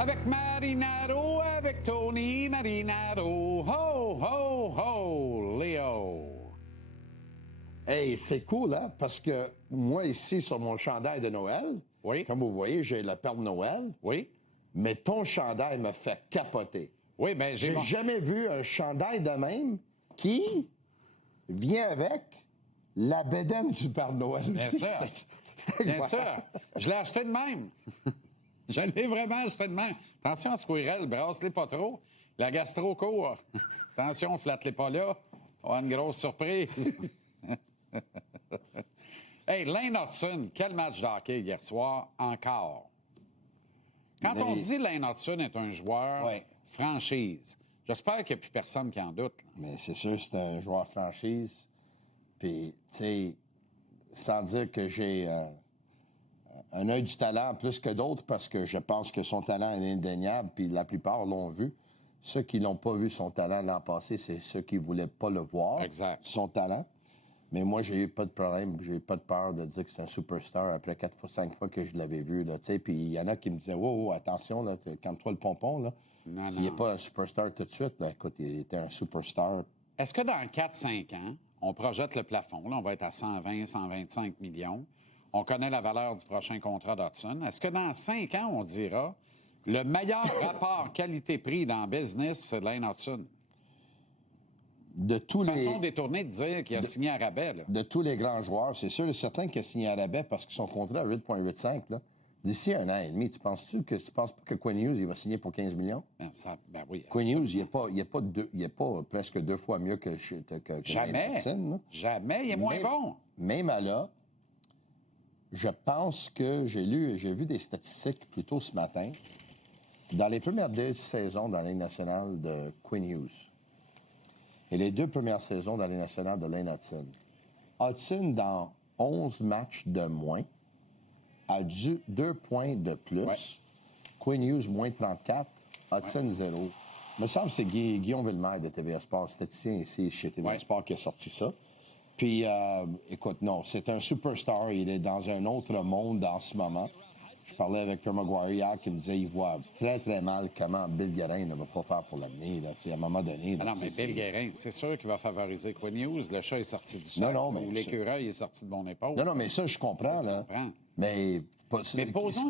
Avec Marinaro, avec Tony Marinaro. Ho, ho, ho, Léo. Hey, c'est cool, hein? Parce que moi, ici, sur mon chandail de Noël, Oui. comme vous voyez, j'ai le Père Noël, Oui. mais ton chandail me fait capoter. Oui, bien, J'ai jamais vu un chandail de même qui vient avec la bédaine du Père Noël. Bien aussi. sûr. C'était Bien incroyable. sûr. Je l'ai acheté de même. Je l'ai vraiment acheté de même. Attention, Squirrel, brasse-les pas trop. La gastro court. Attention, flatte-les pas là. On a une grosse surprise. Hey, Lane Hudson, quel match de hockey hier soir, encore. Quand on dit Lane Hudson est un joueur franchise, j'espère qu'il n'y a plus personne qui en doute. Là. Mais c'est sûr, c'est un joueur franchise. Puis, tu sais, sans dire que j'ai un œil du talent plus que d'autres, parce que je pense que son talent est indéniable, puis la plupart l'ont vu. Ceux qui n'ont pas vu son talent l'an passé, c'est ceux qui ne voulaient pas le voir, exact. Son talent. Mais moi, j'ai eu pas de problème, j'ai eu pas de peur de dire que c'est un superstar après 5 fois que je l'avais vu, là, tu sais. Puis il y en a qui me disaient, wow, attention, là, calme-toi le pompon, là. S'il n'est pas un superstar tout de suite, là, écoute, il était un superstar. Est-ce que dans 4-5 ans, on projette le plafond, là, on va être à 120, 125 millions, on connaît la valeur du prochain contrat d'Hudson. Est-ce que dans 5 ans, on dira, le meilleur rapport qualité-prix dans le business, c'est Lane Hudson? De tous façon détournée de dire qu'il a signé à rabais. Là. De tous les grands joueurs, c'est sûr et certain qu'il a signé à rabais parce que son contrat à 8,85, là, d'ici un an et demi, tu penses pas que Quinn Hughes, il va signer pour 15 millions? Ben oui. Quinn Hughes, il est pas presque 2 fois mieux que Jamais. Hudson, Jamais, il est moins bon. Même à là, je pense que j'ai vu des statistiques plus tôt ce matin. Dans les premières 2 saisons dans la Ligue nationale de Quinn Hughes, et les 2 premières saisons dans la Ligue nationale de Lane Hudson. Hudson, dans 11 matchs de moins, a 2 points de plus. Ouais. Quinn Hughes, moins 34. Hudson, 0. Il me semble que c'est Guillaume Villemère de TVA Sport, statisticien ici chez TVA Sport, qui a sorti ça. Puis, écoute, non, c'est un superstar. Il est dans un autre monde en ce moment. Je parlais avec Pierre Maguire hier qui me disait qu'il voit très, très mal comment Bill Guérin ne va pas faire pour l'avenir. À un moment donné... Là, non, mais Bill Guérin, c'est sûr qu'il va favoriser Quinn Hughes. Le chat est sorti du sac. Non, mais... Ou l'écureuil est sorti de mon épaule. Non, mais ça, je comprends. Là. Mais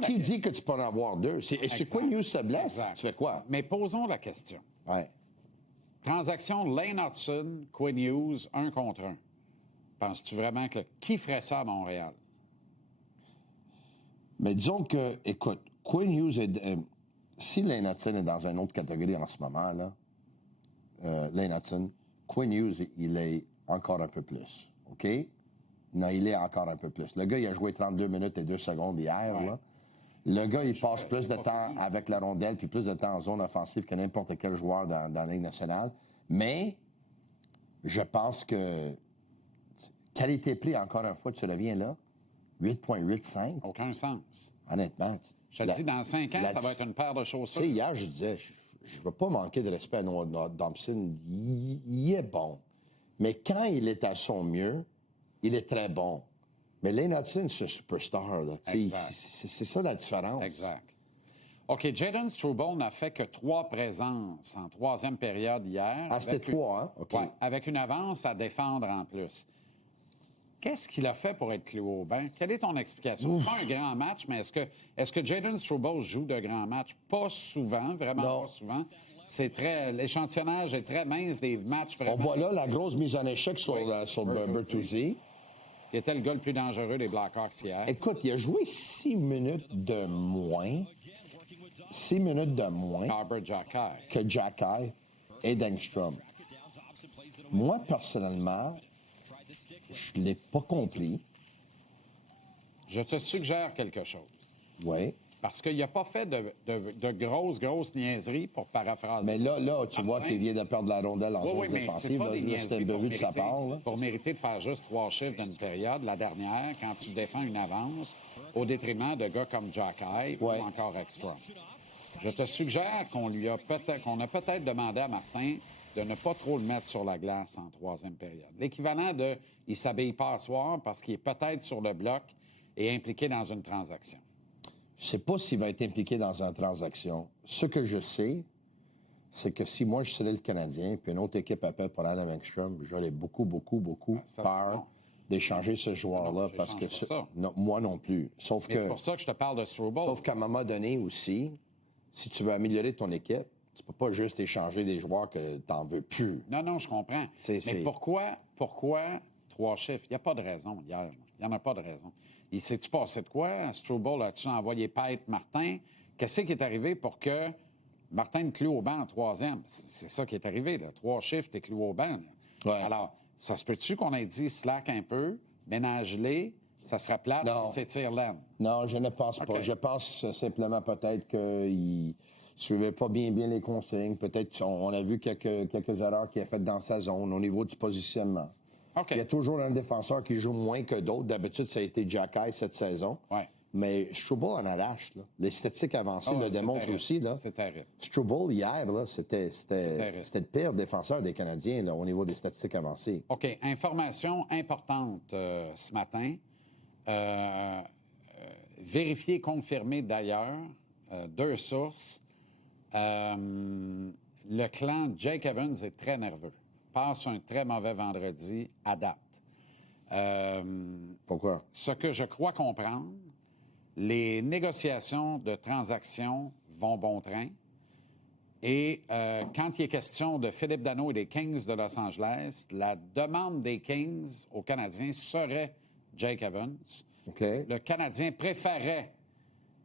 qui dit que tu peux en avoir 2? C'est Quinn Hughes se blesse? Exact. Tu fais quoi? Mais posons la question. Ouais. Transaction Lane Hudson, Quinn Hughes, 1 contre 1. Penses-tu vraiment que... Qui ferait ça à Montréal? Mais disons que, écoute, Quinn Hughes si Lane Hudson est dans une autre catégorie en ce moment, là, Lane Hudson, Quinn Hughes, il est encore un peu plus. OK? Non, il est encore un peu plus. Le gars, il a joué 32 minutes et 2 secondes hier, là. Le gars, il passe plus de temps avec la rondelle puis plus de temps en zone offensive que n'importe quel joueur dans la Ligue nationale. Mais, je pense que qualité-prix, encore une fois, tu reviens là, 8,85. Aucun sens. Honnêtement. Je te dis, dans 5 ans, ça va être une paire de chaussures. Tu sais, hier, je disais, je ne veux pas manquer de respect à Noah Dobson. Il est bon. Mais quand il est à son mieux, il est très bon. Mais Lane Hudson, c'est un superstar. Là. C'est ça la différence. Exact. OK, Jayden Struble n'a fait que 3 présences en 3e période hier. Ah, c'était 3, hein? OK. Ouais, avec une avance à défendre en plus. Qu'est-ce qu'il a fait pour être cloué au banc? Quelle est ton explication? C'est pas un grand match, mais est-ce que Jayden Struble joue de grands matchs? Pas souvent, vraiment pas souvent. L'échantillonnage est très mince des matchs vraiment. On voit là la grosse mise en échec sur Bertuzzi. Il était le gars le plus dangereux des Blackhawks hier. Écoute, il a joué 6 minutes de moins. 6 minutes de moins que Jacky et Dankstrom. Moi, personnellement, je ne l'ai pas compris. Je te suggère quelque chose. Oui. Parce qu'il n'a pas fait de grosses niaiseries, pour paraphraser. Mais là, tu vois qu'il vient de perdre la rondelle en zone défensive. C'était une de sa part. Là. Pour mériter de faire juste 3 chiffres d'une période, la dernière, quand tu défends une avance, au détriment de gars comme Jacky ou encore Ekstrom. Je te suggère qu'on a peut-être demandé à Martin de ne pas trop le mettre sur la glace en 3e période. L'équivalent de « il s'habille pas à soir » parce qu'il est peut-être sur le bloc et impliqué dans une transaction. Je ne sais pas s'il va être impliqué dans une transaction. Ce que je sais, c'est que si moi, je serais le Canadien, puis une autre équipe appelle pour Adam Engstrom, j'aurais beaucoup peur d'échanger ce joueur-là, parce que non, moi non plus. Sauf que c'est pour ça que je te parle de Struble. Sauf qu'à un moment donné aussi, si tu veux améliorer ton équipe, tu peux pas juste échanger des joueurs que tu n'en veux plus. Non, je comprends. Mais pourquoi 3 chiffres? Il n'y a pas de raison hier. Il n'y en a pas de raison. Il s'est-tu passé de quoi? Struble, as-tu envoyé Pête Martin? Qu'est-ce qui est arrivé pour que Martin te cloue au banc en 3e? C'est ça qui est arrivé, là. 3 chiffres, t'es cloué au banc. Ouais. Alors, ça se peut-tu qu'on ait dit slack un peu, ménage-les, ça sera plate, c'est tire-laine? Non, je ne pense pas. Je pense simplement peut-être qu'il ne suivait pas bien les consignes. Peut-être on a vu quelques erreurs qu'il a faites dans sa zone au niveau du positionnement. Okay. Il y a toujours un défenseur qui joue moins que d'autres. D'habitude, ça a été Jacky cette saison. Ouais. Mais Struble en arrache. Là. Les statistiques avancées le démontrent terrible. aussi. Là. C'est terrible. Struble, hier, là, c'était le pire défenseur des Canadiens là, au niveau des statistiques avancées. OK. Information importante ce matin. Vérifié, confirmé d'ailleurs. 2 sources. Le clan Jake Evans est très nerveux. Passe un très mauvais vendredi à date. Pourquoi? Ce que je crois comprendre, les négociations de transactions vont bon train. Et quand il est question de Philippe Danault et des Kings de Los Angeles, la demande des Kings aux Canadiens serait Jake Evans. Okay. Le Canadien préférait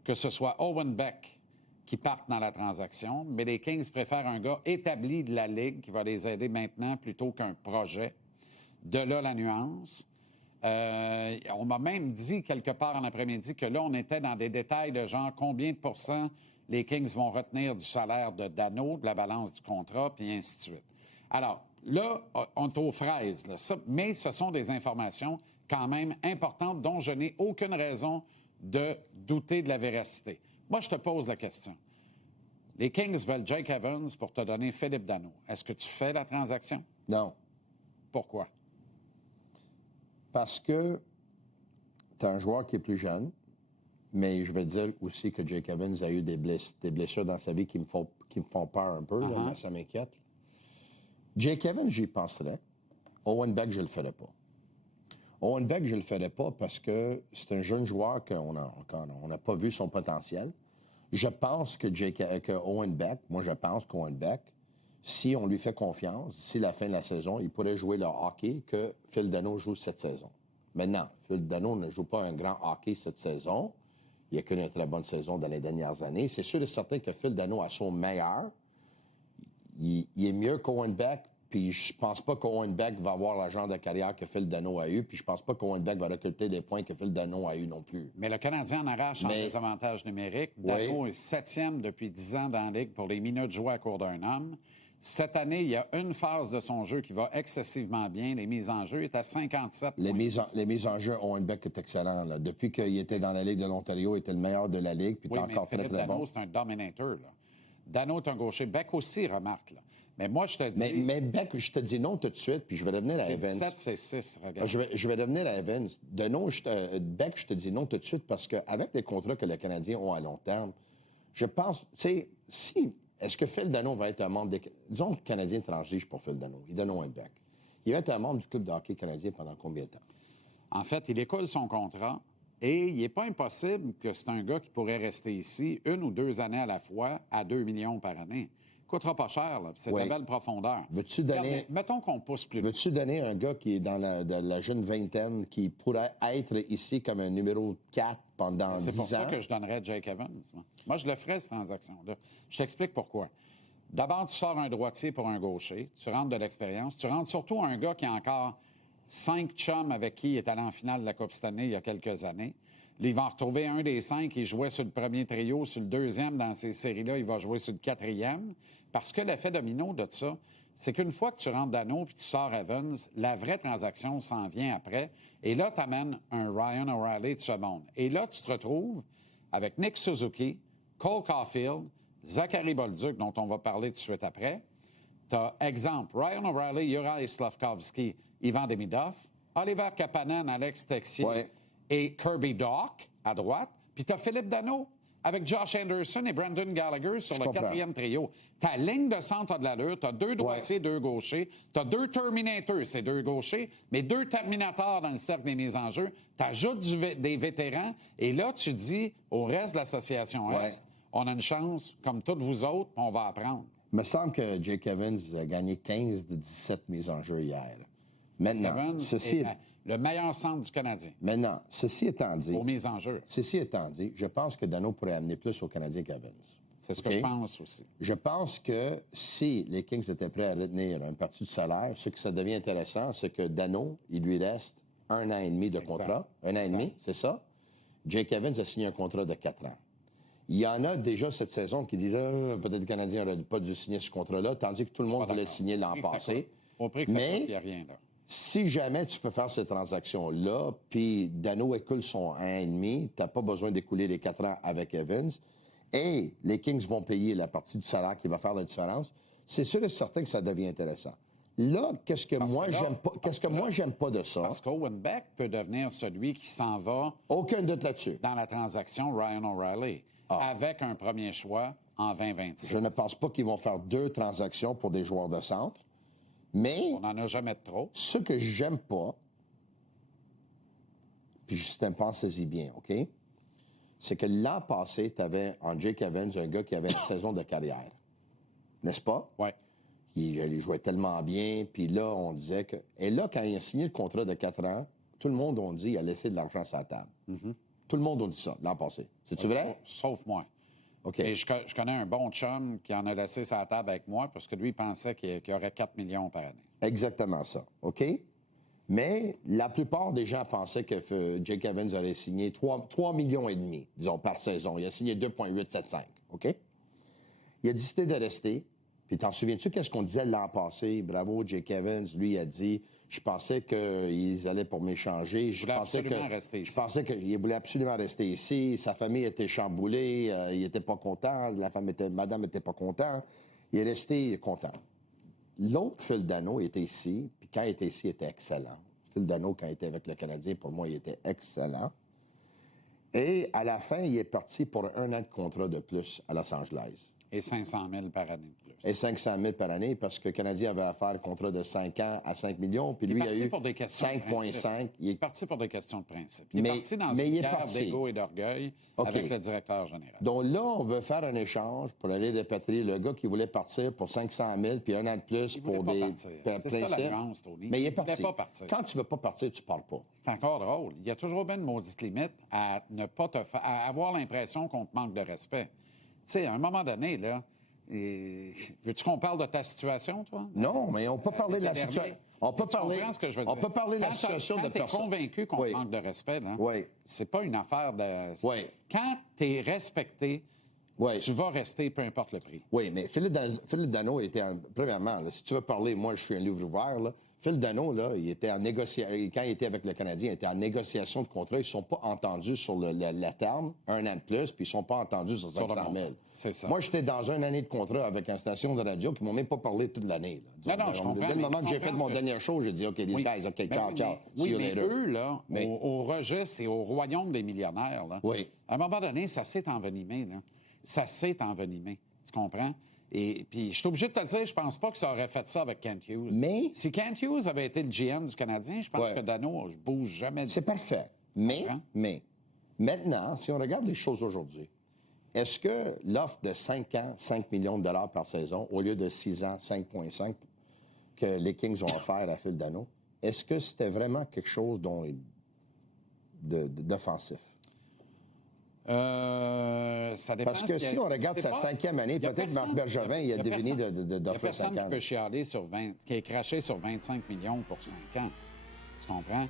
que ce soit Owen Beck qui parte dans la transaction, mais les Kings préfèrent un gars établi de la Ligue qui va les aider maintenant plutôt qu'un projet. De là la nuance. On m'a même dit quelque part en après-midi que là, on était dans des détails de genre combien de pourcents les Kings vont retenir du salaire de Danault, de la balance du contrat, puis ainsi de suite. Alors, là, on est aux fraises, là. Mais ce sont des informations quand même importantes dont je n'ai aucune raison de douter de la véracité. Moi, je te pose la question. Les Kings veulent Jake Evans pour te donner Philippe Danault. Est-ce que tu fais la transaction? Non. Pourquoi? Parce que tu as un joueur qui est plus jeune, mais je vais dire aussi que Jake Evans a eu des blessures dans sa vie qui me font peur un peu. Là, ça m'inquiète. Jake Evans, j'y penserais. Owen Beck, je le ferais pas. Owen Beck, je le ferais pas parce que c'est un jeune joueur qu'on n'a pas vu son potentiel. Je pense que Owen Beck, si on lui fait confiance, d'ici la fin de la saison, il pourrait jouer le hockey que Phil Danault joue cette saison. Maintenant, Phil Danault ne joue pas un grand hockey cette saison. Il a connu une très bonne saison dans les dernières années. C'est sûr et certain que Phil Danault a son meilleur. Il est mieux qu'Owen Beck, puis je pense pas qu'Owen Beck va avoir la genre de carrière que Phil Danault a eu, puis je pense pas qu'Owen Beck va récolter des points que Phil Danault a eu non plus. Mais le Canadien en arrache en désavantage numérique. Danault est 7e depuis 10 ans dans la Ligue pour les minutes jouées à court d'un homme. Cette année, il y a une phase de son jeu qui va excessivement bien. Les mises en jeu est à 57. Les mises en jeu, Owen Beck est excellent. Là. Depuis qu'il était dans la Ligue de l'Ontario, il était le meilleur de la Ligue, puis il est encore très, très bon. C'est un dominateur. Là. Danault est un gaucher. Beck aussi, remarque. Là. Mais moi, je te dis... Mais Beck, je te dis non tout de suite, puis je vais revenir à Evans. 17, c'est 6, regarde. Je vais revenir à Evans. Beck, je te dis non tout de suite, parce qu'avec les contrats que les Canadiens ont à long terme, je pense, tu sais, est-ce que Phil Danault va être un membre des... Disons que le Canadien transige pour Phil Danault. Il donne un Beck. Il va être un membre du club de hockey canadien pendant combien de temps? En fait, il écoule son contrat et il n'est pas impossible que c'est un gars qui pourrait rester ici 1 ou 2 années à la fois à 2 millions par année. Coûtera pas cher, là. C'est de belle profondeur. Veux-tu donner... Regarde, mettons qu'on pousse plus. Veux-tu donner un gars qui est dans la jeune vingtaine, qui pourrait être ici comme un numéro 4 pendant 10 ans? C'est pour ça que je donnerais Jake Evans. Moi, je le ferais, cette transaction-là. Je t'explique pourquoi. D'abord, tu sors un droitier pour un gaucher. Tu rentres de l'expérience. Tu rentres surtout un gars qui a encore 5 chums avec qui il est allé en finale de la Coupe Stanley il y a quelques années. Là, il va en retrouver un des 5 qui jouait sur le premier trio, sur le deuxième dans ces séries-là, il va jouer sur le 4e. Parce que l'effet domino de ça, c'est qu'une fois que tu rentres Danault puis tu sors Evans, la vraie transaction s'en vient après. Et là, tu amènes un Ryan O'Reilly de ce monde. Et là, tu te retrouves avec Nick Suzuki, Cole Caulfield, Zachary Bolduc, dont on va parler tout de suite après. Tu as, exemple, Ryan O'Reilly, Juraj Slafkovský, Ivan Demidov, Oliver Kapanen, Alex Texier et Kirby Dach à droite. Puis tu as Philippe Danault. avec Josh Anderson et Brandon Gallagher sur le comprends. 4e trio. Ta ligne de centre a de l'allure, tu as 2 droitiers, 2 gauchers, tu as 2 Terminators, c'est 2 gauchers, mais 2 Terminators dans le cercle des mises en jeu. Tu ajoutes des vétérans, et là, tu dis au reste de l'association Est, on a une chance, comme toutes vous autres, on va apprendre. Il me semble que Jake Evans a gagné 15 de 17 mises en jeu hier. Maintenant, Evans est le meilleur centre du Canadien. Maintenant, ceci étant dit, Aux mises en jeu. ceci étant dit, je pense que Danault pourrait amener plus aux Canadiens qu'Evans. C'est ce que je pense aussi. Je pense que si les Kings étaient prêts à retenir une partie du salaire, ce que ça devient intéressant, c'est que Danault, il lui reste 1 an et demi de contrat. 1 an et demi, c'est ça? Jake Evans a signé un contrat de 4 ans. Il y en a déjà cette saison qui disaient peut-être que le Canadien n'aurait pas dû signer ce contrat-là, tandis que tout le monde voulait signer l'an passé. Au prix que ça coûte, il n'y a rien là. Si jamais tu peux faire cette transaction-là, puis Danault écoule son 1 an et demi, tu n'as pas besoin d'écouler les 4 ans avec Evans, et les Kings vont payer la partie du salaire qui va faire la différence, c'est sûr et certain que ça devient intéressant. Là, qu'est-ce que moi j'aime pas de ça? Parce qu'Owen Beck peut devenir celui qui s'en va. Aucun doute là-dessus. Dans la transaction Ryan O'Reilly, avec un premier choix en 2026. Je ne pense pas qu'ils vont faire 2 transactions pour des joueurs de centre, mais on n'en a jamais de trop. Ce que j'aime pas, puis Justin, pensez-y bien, OK? C'est que l'an passé, tu avais en Jake Evans un gars qui avait une saison de carrière. N'est-ce pas? Oui. Il jouait tellement bien, puis là, on disait que... Et là, quand il a signé le contrat de 4 ans, tout le monde a dit qu'il a laissé de l'argent sur la table. Tout le monde a dit ça l'an passé. C'est-tu vrai? Sauf moi. OK. Et je connais un bon chum qui en a laissé sur la table avec moi parce que lui, il pensait qu'il y aurait 4 millions par année. Exactement ça. OK? Mais la plupart des gens pensaient que Jake Evans aurait signé 3,5 millions, disons, par saison. Il a signé 2,875. OK? Il a décidé de rester. Puis t'en souviens-tu qu'est-ce qu'on disait l'an passé? Bravo, Jake Evans. Lui, il a dit, je pensais qu'ils allaient pour m'échanger. Je pensais qu'il voulait absolument rester ici. Sa famille était chamboulée. Il était pas content. Madame était pas content. Il est resté content. L'autre, Phil Danault, était ici. Puis quand il était ici, il était excellent. Phil Danault, quand il était avec le Canadien, pour moi, il était excellent. Et à la fin, il est parti pour 1 an de contrat de plus à Los Angeles. Et 500 000 par année de plus. Et 500 000 par année parce que le Canadien avait affaire à un contrat de 5 ans à 5 millions. Puis lui, il a eu 5,5. Il est parti pour des questions de principe. Il est parti dans une guerre d'égo et d'orgueil avec le directeur général. Donc là, on veut faire un échange pour aller répatrier le gars qui voulait partir pour 500 000 puis 1 an de plus pour des principes. C'est ça la nuance, Tony. Mais il est parti. Pas partir. Quand tu veux pas partir, tu pars pas. C'est encore drôle. Il y a toujours bien une maudite limite à ne pas à avoir l'impression qu'on te manque de respect. Tu sais, à un moment donné, là, veux-tu qu'on parle de ta situation, toi? Non, mais on peut parler de la situation. On peut parler. Ce que je veux dire. On peut parler de la situation de personne. Quand tu es convaincu qu'on te manque de respect, là, c'est pas une affaire de. Quand tu es respecté, tu vas rester, peu importe le prix. Oui, mais Philippe Danault était premièrement, là, si tu veux parler, moi je suis un livre ouvert, là. Phil Danault, là, il était en négociation. Quand il était avec le Canadien, il était en négociation de contrat. Ils ne sont pas entendus sur le terme, 1 an de plus, puis ils ne sont pas entendus sur 500 000. C'est ça. Moi, j'étais dans une année de contrat avec une station de radio qui ne m'ont même pas parlé toute l'année. Non, je comprends. Dès le moment que j'ai fait mon dernier show, j'ai dit, OK, these guys, OK, ciao. Oui, mais eux, là, au registre et au royaume des millionnaires, là, à un moment donné, ça s'est envenimé. Là. Ça s'est envenimé. Tu comprends? Et puis, je suis obligé de te dire, je pense pas que ça aurait fait ça avec Kent Hughes. Mais... Si Kent Hughes avait été le GM du Canadien, je pense que Danault ne bouge jamais. C'est parfait. Mais, maintenant, si on regarde les choses aujourd'hui, est-ce que l'offre de 5 ans, 5 millions de dollars par saison, au lieu de 6 ans, 5,5 que les Kings ont offert à Phil Danault, est-ce que c'était vraiment quelque chose d'offensif? Ça dépend. Parce que si on regarde sa 5e année, peut-être Marc Bergevin, il a deviné d'offrir 5 ans. Il y a personne qui peut chialer qui est craché sur 25 millions pour 5 ans. Tu comprends?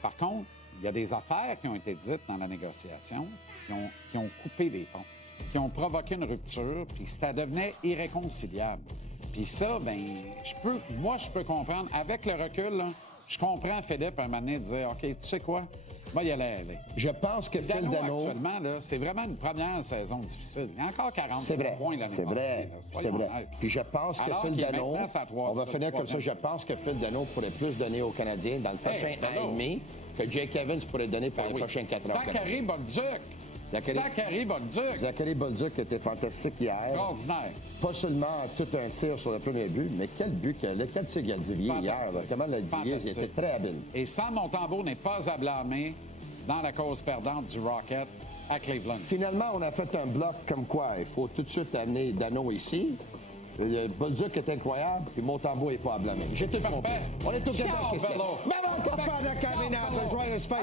Par contre, il y a des affaires qui ont été dites dans la négociation qui ont coupé des ponts, qui ont provoqué une rupture, puis ça devenait irréconciliable. Puis ça, je peux comprendre. Avec le recul, là, je comprends Philippe, un moment donné, de dire, OK, tu sais quoi? Moi, il allait aller. Je pense que Phil Danault... actuellement, là, c'est vraiment une première saison difficile. Il y a encore 40 points l'année passée. C'est vrai. Puis je pense que Phil Danault... On va finir comme ça. Je pense que Phil Danault pourrait plus donner aux Canadiens dans le prochain an et demi que Jake Evans pourrait donner pour les prochains 4 ans. Zachary Bolduc, Zachary Bolduc. Zachary Bolduc était fantastique hier. Extraordinaire. Pas seulement tout un tir sur le premier but, mais quel but, quel tir Gardilier hier. Là. Comment l'a dit, il était très habile. Et Sam Montembeault n'est pas à blâmer dans la cause perdante du Rocket à Cleveland. Finalement, on a fait un bloc comme quoi il faut tout de suite amener Dano ici. Bolduc est incroyable, puis Montembeault n'est pas à blâmer. J'étais compris. On est au Québec ici. Même en de joyeuse fête.